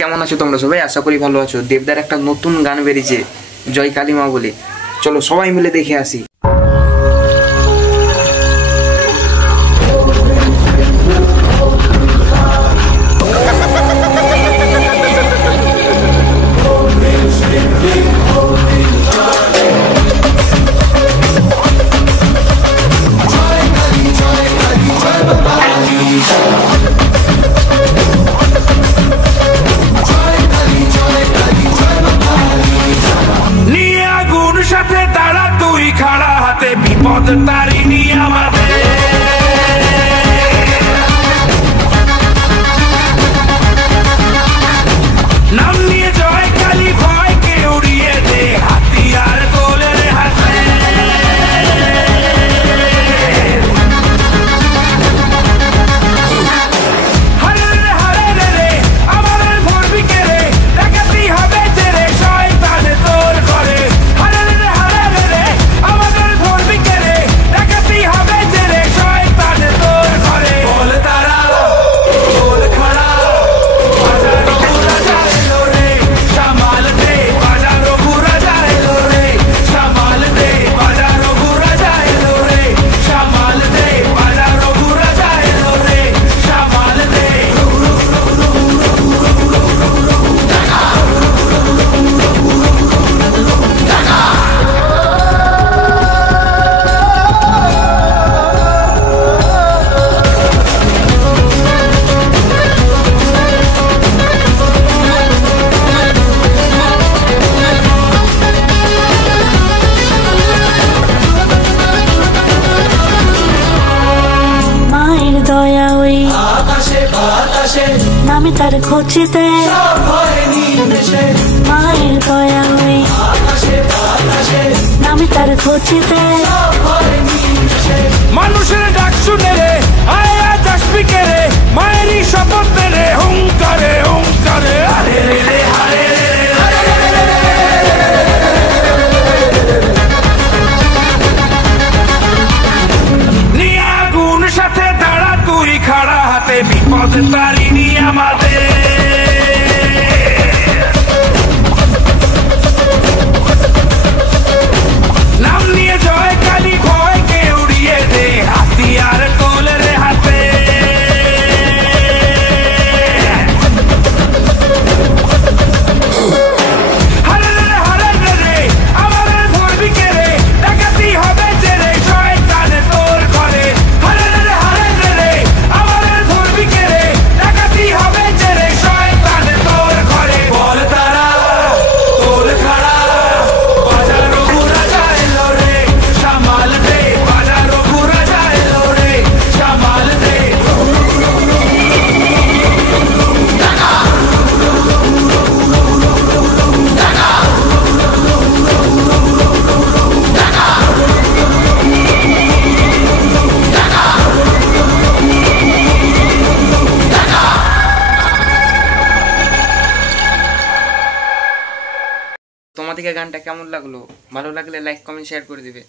কেমন আছো তোমরা সবাই? আশা করি ভালো আছো। দেবদার একটা নতুন গান বেরিয়েছে জয় কালী মা বলে, চলো সবাই মিলে দেখে আসি। বিপদ তারিণী আমাদের নাম নিয়ে জয় কালী ভয়কে উড়িয়ে দে, হাতিয়ার তোলে রে হাতে। হরে রে হরে রে রে আমাদের ধরবি কে রে, ডাকাতি হবে যে রে শয়তান তোর ঘরে। হরে রে হরে রে রে আমাদের ধরবি কে রে, ডাকাতি হবে যে রে শয়তান তোর ঘরে। বল তারা বল খড়া বাজারো রাজা এলো রে, সামাল দে বাজারো রাজা এলো রে, সামাল দে বাজারো রাজা এলো রে, সামাল দে বাজারো রাজা এলো রে, সামাল দে। মায়ের দয়া ওই আকাশে বাতাসে নামে তার খোঁজেতে, সব ভয়ে নিমেষে। মায়ের দয়া ওই আকাশে বাতাসে নামে তার খোঁজেতে। সব ভয়ে নিমেষে। মানুষের ডাক শুনে রে আয় আজ আসবি কে রে, মায়েরই শপথ দে রে হুঙ্কারে হুঙ্কারে। আরে রে রে আরে রে রে নিয়ে আগুন সাথে দাঁড়া তুই খাড়া হাতে, বিপদ তারিণী আমাদের। নাম নিয়ে জয় কালী ভয়কে উড়িয়ে দে, হাতিয়ার তোলে রে হাতে। হরে রে হরে রে রে আমাদের ধরবি কে রে, ডাকাতি হবে যে রে শয়তান তোর ঘরে। হরে রে হরে রে রে আমাদের ধরবি কে রে, ডাকাতি হবে যে রে শয়তান তোর ঘরে। বল তারা তোর খাড়া বাজারো রাজা এলো রে, সামাল দে বাজারো রাজা এলো রে, সামাল দে। তোমাদেরকে গানটা কেমন লাগলো? ভালো লাগলে লাইক কমেন্ট শেয়ার করে দিবে।